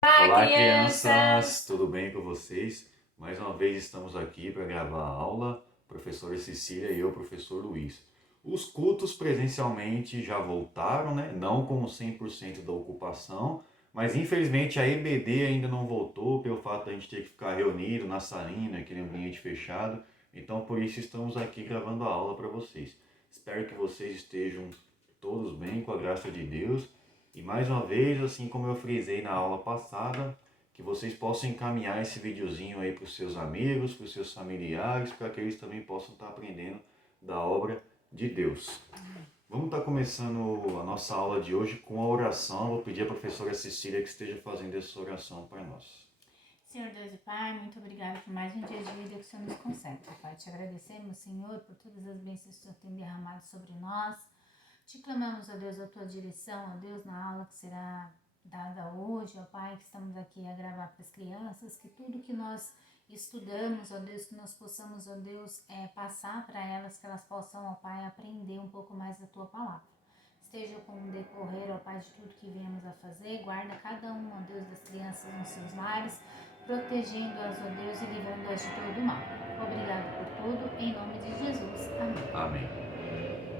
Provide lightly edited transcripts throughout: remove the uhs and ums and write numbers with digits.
Olá, Olá, crianças! crianças! Tudo bem com vocês? Mais uma vez estamos aqui para gravar a aula, professora Cecília e eu, professor Luiz. Os cultos presencialmente já voltaram, né? Não com 100% da ocupação, mas infelizmente a EBD ainda não voltou, pelo fato de a gente ter que ficar reunido na salinha, naquele ambiente fechado. Então, por isso estamos aqui gravando a aula para vocês. Espero que vocês estejam todos bem, com a graça de Deus. E mais uma vez, assim como eu frisei na aula passada, que vocês possam encaminhar esse videozinho aí para os seus amigos, para os seus familiares, para que eles também possam estar aprendendo da obra de Deus. Vamos estar começando a nossa aula de hoje com a oração. Vou pedir à professora Cecília que esteja fazendo essa oração para nós. Senhor Deus e Pai, muito obrigado por mais um dia de vida que o Senhor nos concede. Pai, te agradecemos, Senhor, por todas as bênçãos que o Senhor tem derramado sobre nós. Te clamamos, ó Deus, a tua direção, ó Deus, na aula que será dada hoje, ó Pai, que estamos aqui a gravar para as crianças, que tudo que nós estudamos, ó Deus, que nós possamos, ó Deus, passar para elas, que elas possam, ó Pai, aprender um pouco mais da tua palavra. Esteja com o decorrer, ó Pai, de tudo que viemos a fazer. Guarda cada um, ó Deus, das crianças nos seus lares, protegendo-as, ó Deus, e livrando-as de todo mal. Obrigado por tudo, em nome de Jesus. Amém. Amém.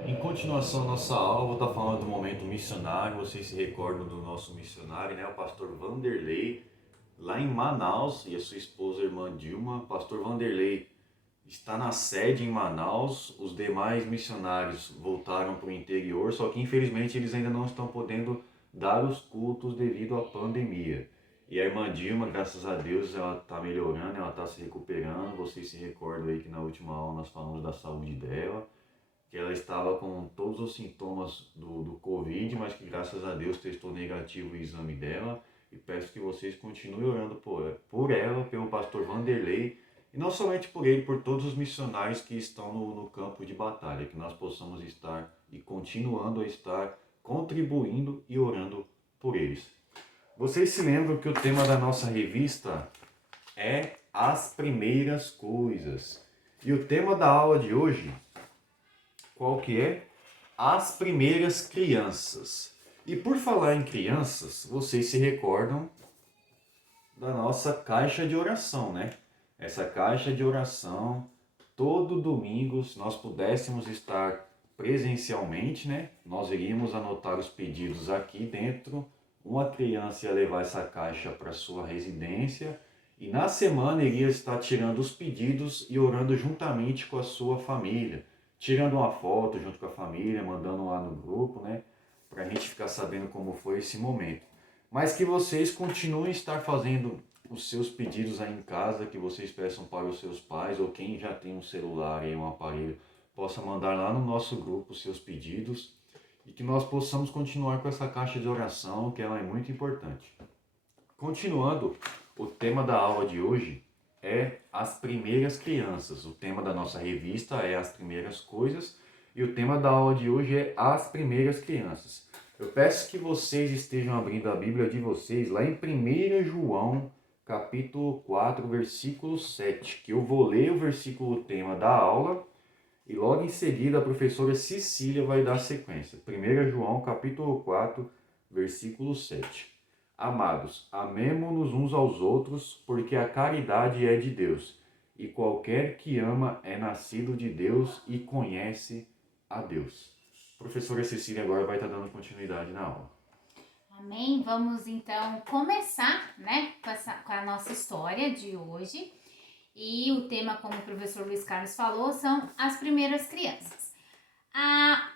Em continuação à nossa aula, vou estar falando do momento missionário. Vocês se recordam do nosso missionário, né? O pastor Vanderlei, lá em Manaus, e a sua esposa, a irmã Dilma. Pastor Vanderlei está na sede em Manaus, os demais missionários voltaram para o interior, só que infelizmente eles ainda não estão podendo dar os cultos devido à pandemia. E a irmã Dilma, graças a Deus, ela está melhorando, ela está se recuperando. Vocês se recordam aí que na última aula nós falamos da saúde dela, que ela estava com todos os sintomas do Covid, mas que graças a Deus testou negativo o exame dela. E peço que vocês continuem orando por ela, pelo pastor Vanderlei, e não somente por ele, por todos os missionários que estão no campo de batalha, que nós possamos estar e continuando a estar contribuindo e orando por eles. Vocês se lembram que o tema da nossa revista é as primeiras coisas. E o tema da aula de hoje, qual que é? As primeiras crianças. E por falar em crianças, vocês se recordam da nossa caixa de oração, né? Essa caixa de oração, todo domingo, se nós pudéssemos estar presencialmente, né? Nós iríamos anotar os pedidos aqui dentro. Uma criança ia levar essa caixa para sua residência e na semana iria estar tirando os pedidos e orando juntamente com a sua família, tirando uma foto junto com a família, mandando lá no grupo, né? Para a gente ficar sabendo como foi esse momento. Mas que vocês continuem a estar fazendo os seus pedidos aí em casa, que vocês peçam para os seus pais ou quem já tem um celular e um aparelho, possa mandar lá no nosso grupo os seus pedidos e que nós possamos continuar com essa caixa de oração, que ela é muito importante. Continuando, o tema da aula de hoje é as primeiras crianças. O tema da nossa revista é as primeiras coisas e o tema da aula de hoje é as primeiras crianças. Eu peço que vocês estejam abrindo a Bíblia de vocês lá em 1 João, capítulo 4, versículo 7, que eu vou ler o versículo tema da aula e logo em seguida a professora Cecília vai dar sequência. 1 João, capítulo 4, versículo 7. Amados, amemo-nos uns aos outros, porque a caridade é de Deus, e qualquer que ama é nascido de Deus e conhece a Deus. A professora Cecília agora vai estar dando continuidade na aula. Amém? Vamos então começar, né, com a nossa história de hoje. E o tema, como o professor Luiz Carlos falou, são as primeiras crianças.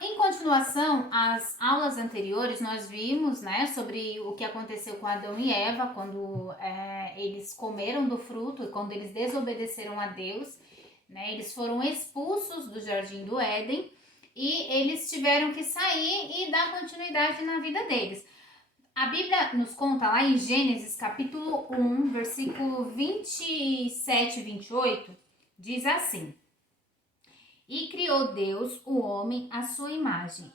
Em continuação, às aulas anteriores, nós vimos, né, sobre o que aconteceu com Adão e Eva quando eles comeram do fruto e quando eles desobedeceram a Deus, né, eles foram expulsos do Jardim do Éden e eles tiveram que sair e dar continuidade na vida deles. A Bíblia nos conta lá em Gênesis capítulo 1, versículo 27 e 28, diz assim: E criou Deus o homem à sua imagem.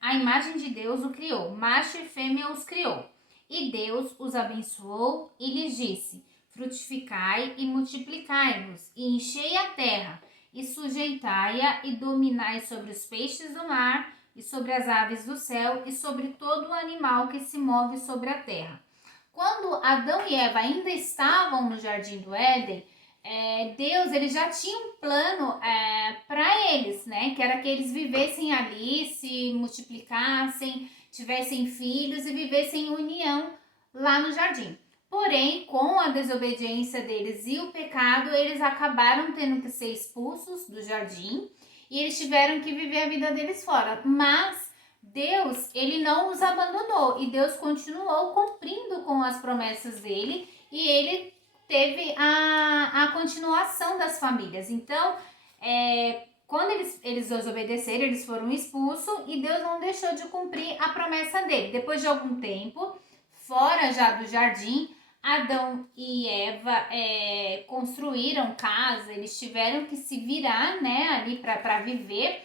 A imagem de Deus o criou, macho e fêmea os criou. E Deus os abençoou e lhes disse: Frutificai e multiplicai-vos, e enchei a terra, e sujeitai-a e dominai sobre os peixes do mar, e sobre as aves do céu e sobre todo o animal que se move sobre a terra. Quando Adão e Eva ainda estavam no Jardim do Éden, Deus ele já tinha um plano para eles, né? Que era que eles vivessem ali, se multiplicassem, tivessem filhos e vivessem em união lá no jardim. Porém, com a desobediência deles e o pecado, eles acabaram tendo que ser expulsos do jardim e eles tiveram que viver a vida deles fora. Mas Deus, ele não os abandonou e Deus continuou cumprindo com as promessas dele e ele teve a continuação das famílias. Então, quando eles desobedeceram, eles foram expulsos e Deus não deixou de cumprir a promessa dele. Depois de algum tempo, fora já do jardim, Adão e Eva construíram casa, eles tiveram que se virar, né, ali para viver.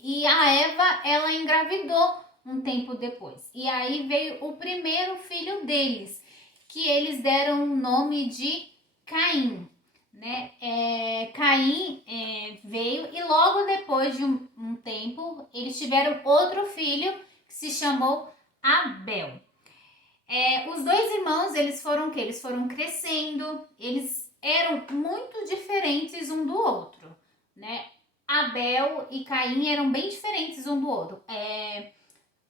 E a Eva, ela engravidou um tempo depois. E aí veio o primeiro filho deles, que eles deram o nome de Caim, né? Caim veio e logo depois de um tempo, eles tiveram outro filho que se chamou Abel. Os dois irmãos, eles foram o quê? Eles foram crescendo, eles eram muito diferentes um do outro, né? Abel e Caim eram bem diferentes um do outro.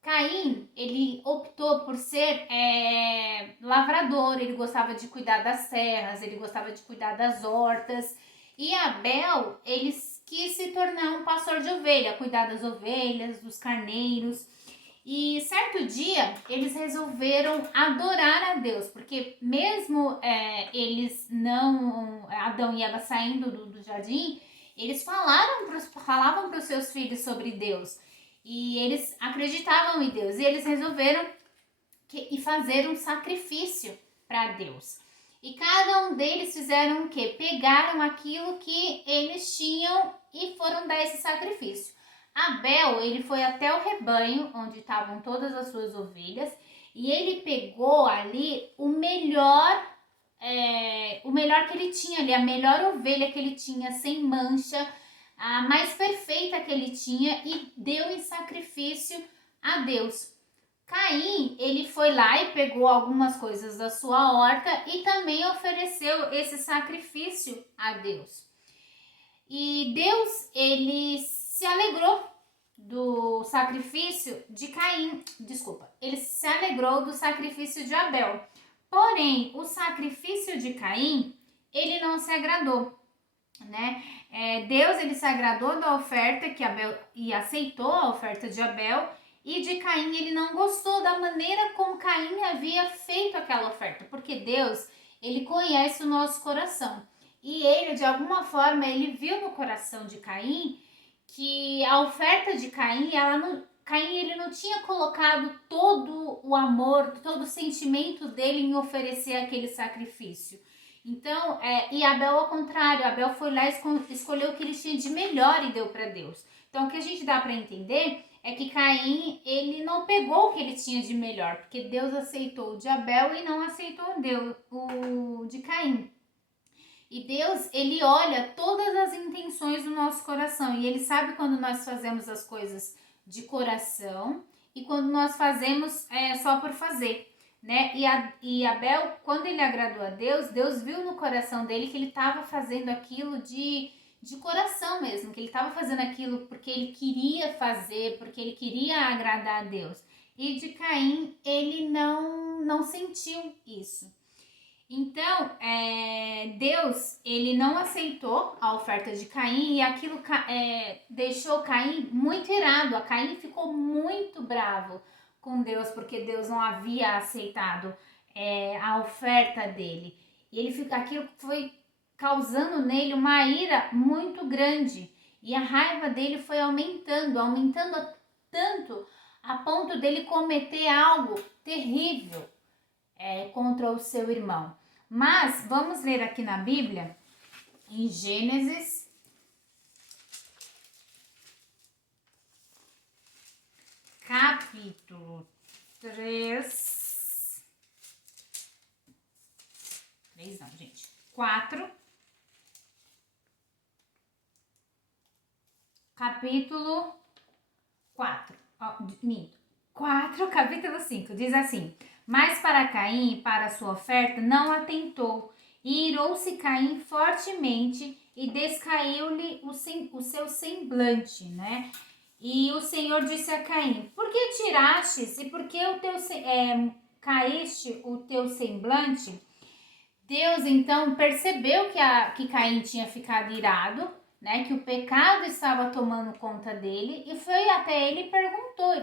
Caim, ele optou por ser lavrador, ele gostava de cuidar das terras, ele gostava de cuidar das hortas. E Abel, ele quis se tornar um pastor de ovelha, cuidar das ovelhas, dos carneiros. E certo dia, eles resolveram adorar a Deus, porque mesmo eles não, Adão e Eva saindo do jardim, eles falavam para os seus filhos sobre Deus. E eles acreditavam em Deus. E eles resolveram fazer um sacrifício para Deus. E cada um deles fizeram o quê? Pegaram aquilo que eles tinham e foram dar esse sacrifício. Abel, ele foi até o rebanho, onde estavam todas as suas ovelhas, e ele pegou ali o melhor que ele tinha ali, a melhor ovelha que ele tinha, sem mancha, a mais perfeita que ele tinha, e deu em sacrifício a Deus. Caim, ele foi lá e pegou algumas coisas da sua horta e também ofereceu esse sacrifício a Deus. E Deus, ele se alegrou do sacrifício de Caim, ele se alegrou do sacrifício de Abel. Porém, o sacrifício de Caim, ele não se agradou, né? Deus, ele se agradou da oferta que Abel e aceitou a oferta de Abel, e de Caim ele não gostou da maneira como Caim havia feito aquela oferta, porque Deus, ele conhece o nosso coração. E ele, de alguma forma, ele viu no coração de Caim que a oferta de Caim, Caim ele não tinha colocado todo o amor, todo o sentimento dele em oferecer aquele sacrifício. Então, e Abel ao contrário, Abel foi lá e escolheu o que ele tinha de melhor e deu para Deus. Então, o que a gente dá para entender é que Caim, ele não pegou o que ele tinha de melhor, porque Deus aceitou o de Abel e não aceitou o de Caim. E Deus, ele olha todas as intenções do nosso coração e ele sabe quando nós fazemos as coisas de coração e quando nós fazemos só por fazer, né? E Abel, quando ele agradou a Deus, Deus viu no coração dele que ele estava fazendo aquilo de coração mesmo, que ele estava fazendo aquilo porque ele queria fazer, porque ele queria agradar a Deus. E de Caim, ele não sentiu isso. Então, Deus, ele não aceitou a oferta de Caim e aquilo deixou Caim muito irado. A Caim ficou muito bravo com Deus porque Deus não havia aceitado a oferta dele. E aquilo foi causando nele uma ira muito grande. E a raiva dele foi aumentando tanto a ponto dele cometer algo terrível contra o seu irmão. Mas vamos ler aqui na Bíblia, em Gênesis, capítulo 4, capítulo capítulo 5, diz assim: Mas para Caim e para sua oferta não atentou, e irou-se Caim fortemente, e descaiu-lhe o seu semblante, né? E o Senhor disse a Caim: Por que tirastes e por que caíste o teu semblante? Deus então percebeu que Caim tinha ficado irado, né? Que o pecado estava tomando conta dele, e foi até ele e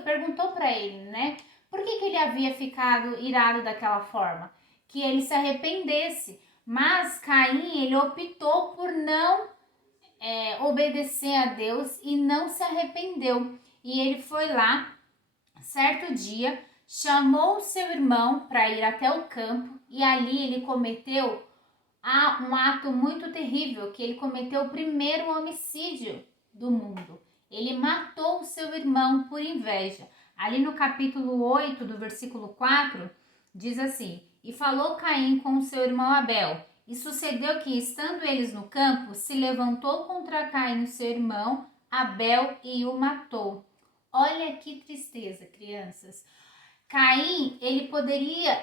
perguntou para ele, né? Por que ele havia ficado irado daquela forma? Que ele se arrependesse. Mas Caim, ele optou por não obedecer a Deus e não se arrependeu. E ele foi lá, certo dia, chamou o seu irmão para ir até o campo, e ali ele cometeu um ato muito terrível, que ele cometeu o primeiro homicídio do mundo. Ele matou o seu irmão por inveja. Ali no capítulo 8, do versículo 4, diz assim: E falou Caim com o seu irmão Abel. E sucedeu que, estando eles no campo, se levantou contra Caim, o seu irmão, Abel, e o matou. Olha que tristeza, crianças. Caim, ele poderia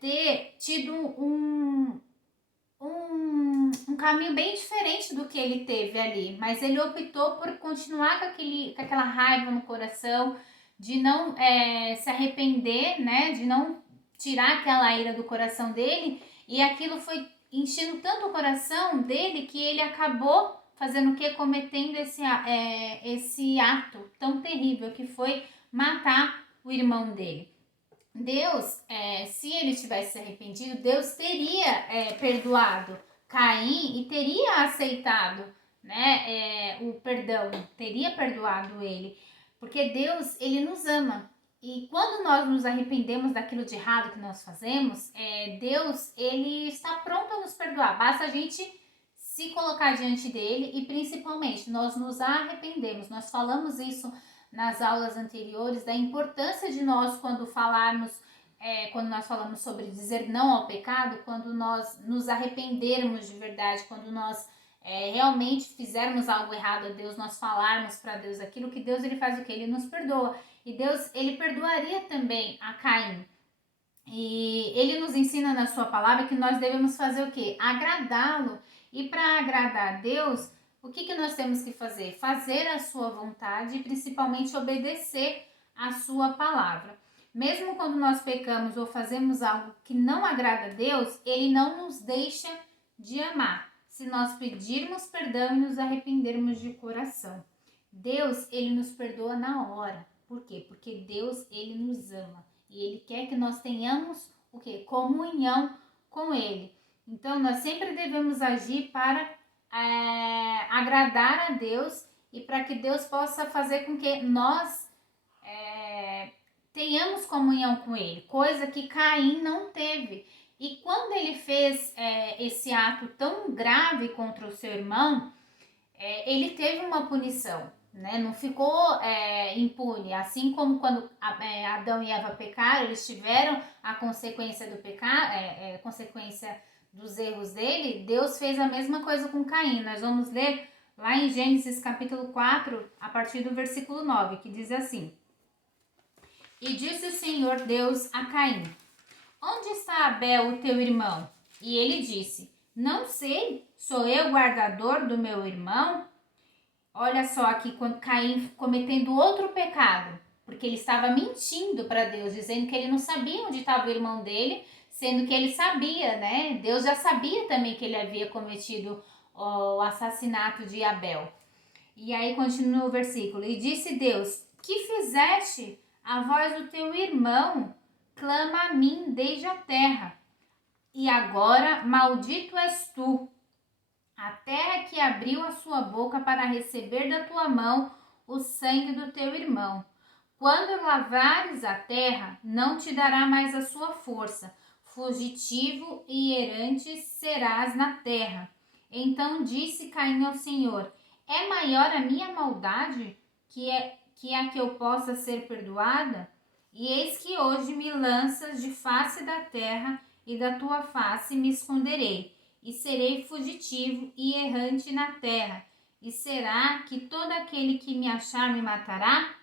ter tido um caminho bem diferente do que ele teve ali, mas ele optou por continuar com aquela raiva no coração, de não se arrepender, né, de não tirar aquela ira do coração dele, e aquilo foi enchendo tanto o coração dele que ele acabou fazendo o que? Cometendo esse ato tão terrível, que foi matar o irmão dele. Deus, se ele tivesse se arrependido, Deus teria perdoado Caim e teria aceitado, né, o perdão, teria perdoado ele, porque Deus, ele nos ama. E quando nós nos arrependemos daquilo de errado que nós fazemos, Deus, ele está pronto a nos perdoar. Basta a gente se colocar diante dele, e principalmente nós nos arrependemos. Nós falamos isso nas aulas anteriores, da importância de nós, quando nós falamos sobre dizer não ao pecado, quando nós nos arrependermos de verdade, quando nós realmente fizermos algo errado a Deus, nós falarmos para Deus aquilo, que Deus, ele faz o quê? Ele nos perdoa. E Deus, ele perdoaria também a Caim. E ele nos ensina na sua palavra que nós devemos fazer o quê? Agradá-lo. E para agradar a Deus, o que nós temos que fazer? Fazer a sua vontade e principalmente obedecer a sua palavra. Mesmo quando nós pecamos ou fazemos algo que não agrada a Deus, ele não nos deixa de amar, se nós pedirmos perdão e nos arrependermos de coração. Deus, ele nos perdoa na hora. Por quê? Porque Deus, ele nos ama. E ele quer que nós tenhamos o quê? Comunhão com ele. Então, nós sempre devemos agir para agradar a Deus, e para que Deus possa fazer com que nós tenhamos comunhão com ele, coisa que Caim não teve. E quando ele fez esse ato tão grave contra o seu irmão, ele teve uma punição, né? Não ficou impune. Assim como quando Adão e Eva pecaram, eles tiveram a consequência do pecado, consequência dos erros dele. Deus fez a mesma coisa com Caim. Nós vamos ler lá em Gênesis capítulo 4, a partir do versículo 9, que diz assim: E disse o Senhor Deus a Caim: Onde está Abel, o teu irmão? E ele disse: Não sei, sou eu guardador do meu irmão? Olha só aqui, quando Caim cometendo outro pecado, porque ele estava mentindo para Deus, dizendo que ele não sabia onde estava o irmão dele, sendo que ele sabia, né? Deus já sabia também que ele havia cometido o assassinato de Abel. E aí continua o versículo: E disse Deus: Que fizeste? A voz do teu irmão clama a mim desde a terra. E agora maldito és tu, a terra que abriu a sua boca para receber da tua mão o sangue do teu irmão. Quando lavrares a terra, não te dará mais a sua força. Fugitivo e errante serás na terra. Então disse Caim ao Senhor: É maior a minha maldade que a que eu possa ser perdoada? E eis que hoje me lanças de face da terra, e da tua face me esconderei, e serei fugitivo e errante na terra. E será que todo aquele que me achar me matará?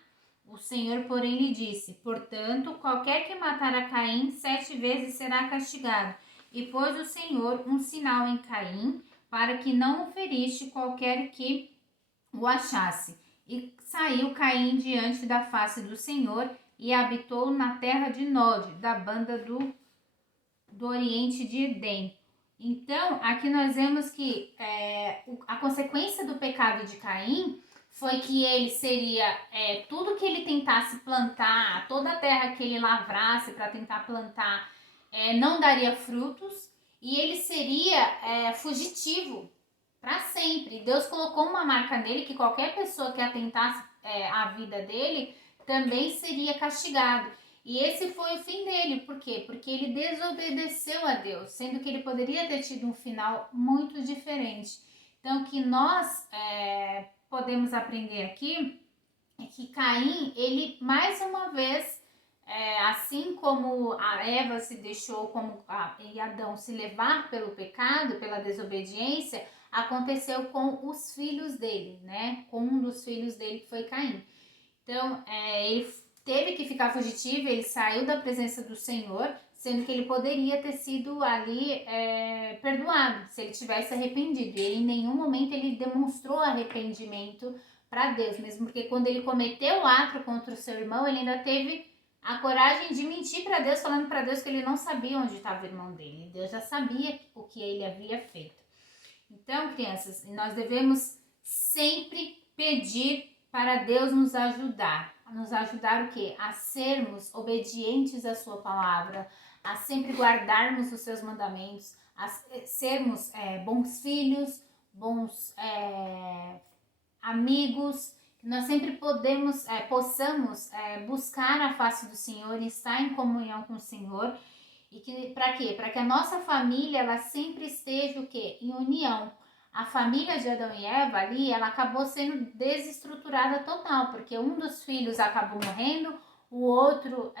O Senhor, porém, lhe disse: portanto, qualquer que matar a Caim 7 vezes será castigado. E pôs o Senhor um sinal em Caim, para que não o ferisse qualquer que o achasse. E saiu Caim diante da face do Senhor e habitou na terra de Nod, da banda do oriente de Edém. Então, aqui nós vemos que a consequência do pecado de Caim foi que ele seria, tudo que ele tentasse plantar, toda a terra que ele lavrasse para tentar plantar, não daria frutos, e ele seria fugitivo para sempre. Deus colocou uma marca nele que qualquer pessoa que atentasse a vida dele também seria castigado. E esse foi o fim dele. Por quê? Porque ele desobedeceu a Deus, sendo que ele poderia ter tido um final muito diferente. Então, o que nós podemos aprender aqui é que Caim, ele mais uma vez, assim como a Eva se deixou, e Adão se levar pelo pecado, pela desobediência, aconteceu com os filhos dele, né? Com um dos filhos dele, que foi Caim. Então, ele teve que ficar fugitivo, ele saiu da presença do Senhor, sendo que ele poderia ter sido ali perdoado, se ele tivesse arrependido. E ele, em nenhum momento ele demonstrou arrependimento para Deus, mesmo porque quando ele cometeu o ato contra o seu irmão, ele ainda teve a coragem de mentir para Deus, falando para Deus que ele não sabia onde estava o irmão dele. Deus já sabia o que ele havia feito. Então, crianças, nós devemos sempre pedir para Deus nos ajudar. Nos ajudar o quê? A sermos obedientes à sua palavra, a sempre guardarmos os seus mandamentos, a sermos bons filhos, bons amigos, que nós sempre possamos buscar a face do Senhor e estar em comunhão com o Senhor. E que para quê? Para que a nossa família ela sempre esteja o quê? Em união. A família de Adão e Eva ali, ela acabou sendo desestruturada total, porque um dos filhos acabou morrendo, o outro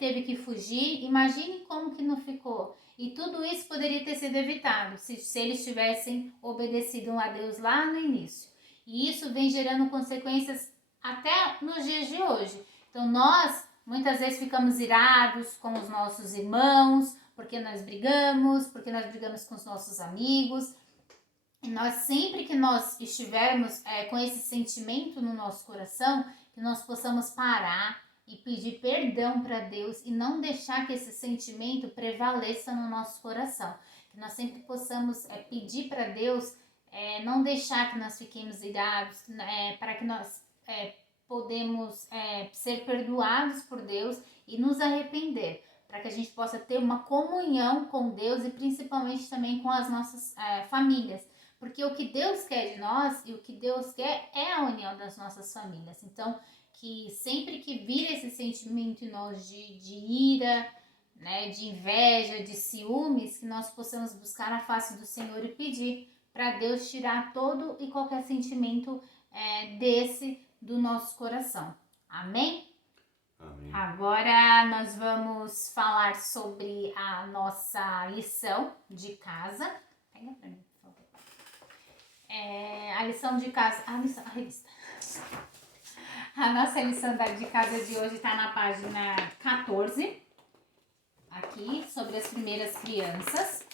teve que fugir. Imagine como que não ficou. E tudo isso poderia ter sido evitado se eles tivessem obedecido a Deus lá no início. E isso vem gerando consequências até nos dias de hoje. Então nós muitas vezes ficamos irados com os nossos irmãos, porque nós brigamos com os nossos amigos. E nós, sempre que nós estivermos com esse sentimento no nosso coração, que nós possamos parar e pedir perdão para Deus e não deixar que esse sentimento prevaleça no nosso coração. Que nós sempre possamos pedir para Deus, não deixar que nós fiquemos irados, para que nós podemos ser perdoados por Deus e nos arrepender, para que a gente possa ter uma comunhão com Deus e principalmente também com as nossas famílias, porque o que Deus quer de nós e o que Deus quer é a união das nossas famílias. Então, que sempre que vir esse sentimento em nós de ira, né, de inveja, de ciúmes, que nós possamos buscar a face do Senhor e pedir para Deus tirar todo e qualquer sentimento desse do nosso coração. Amém? Amém. Agora nós vamos falar sobre a nossa lição de casa. Pega pra mim, por favor. A lição de casa. A revista. A nossa lição de casa de hoje está na página 14. Aqui, sobre as primeiras crianças.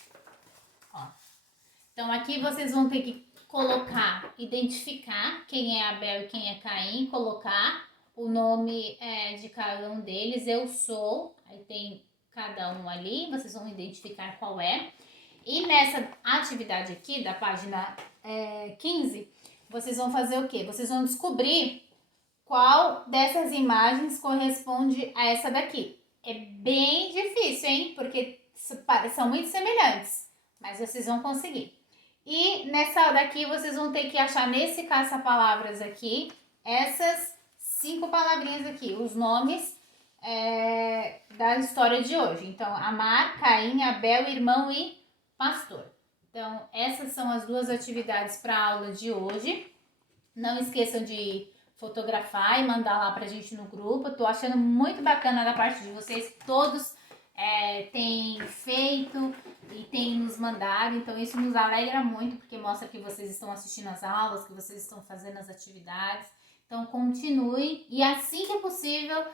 Ó. Então, aqui vocês vão ter que colocar, identificar quem é Abel e quem é Caim, colocar o nome de cada um deles. Eu sou, aí tem cada um ali, vocês vão identificar qual é. E nessa atividade aqui, da página 15, vocês vão fazer o quê? Vocês vão descobrir qual dessas imagens corresponde a essa daqui. É bem difícil, hein? Porque são muito semelhantes, mas vocês vão conseguir. E nessa daqui, vocês vão ter que achar nesse caça-palavras aqui, essas 5 palavrinhas aqui, os nomes da história de hoje. Então, Amar, Caim, Abel, irmão e pastor. Então, essas são as 2 atividades para a aula de hoje. Não esqueçam de fotografar e mandar lá pra gente no grupo. Eu tô achando muito bacana da parte de vocês, todos têm feito e têm nos mandado, então isso nos alegra muito, porque mostra que vocês estão assistindo as aulas, que vocês estão fazendo as atividades. Então continue e assim que possível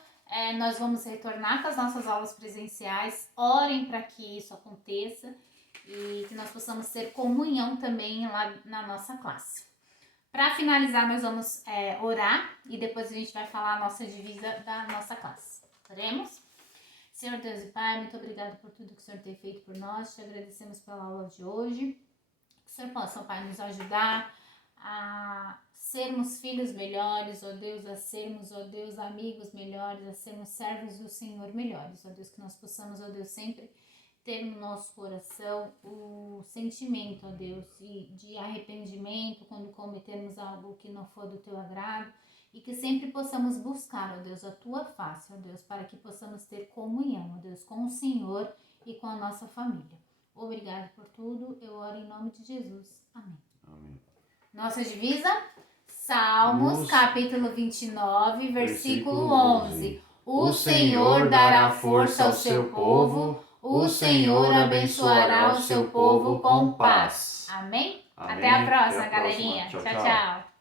nós vamos retornar com as nossas aulas presenciais. Orem para que isso aconteça e que nós possamos ter comunhão também lá na nossa classe. Para finalizar, nós vamos orar e depois a gente vai falar a nossa divisa da nossa classe. Oremos? Senhor Deus e Pai, muito obrigado por tudo que o Senhor tem feito por nós. Te agradecemos pela aula de hoje. Que o Senhor possa, Pai, nos ajudar a sermos filhos melhores, ó Deus, a sermos, ó Deus, amigos melhores, a sermos servos do Senhor melhores, ó Deus, que nós possamos, ó Deus, sempre ter no nosso coração o sentimento, ó Deus, de arrependimento quando cometermos algo que não for do Teu agrado e que sempre possamos buscar, ó Deus, a Tua face, ó Deus, para que possamos ter comunhão, ó Deus, com o Senhor e com a nossa família. Obrigado por tudo, eu oro em nome de Jesus. Amém. Amém. Nossa divisa? Salmos, capítulo 29, versículo 11. O Senhor dará força ao seu povo, o Senhor abençoará o seu povo com paz. Amém? Amém. Até a próxima, Até a próxima. galerinha. Tchau, Tchau, tchau. tchau.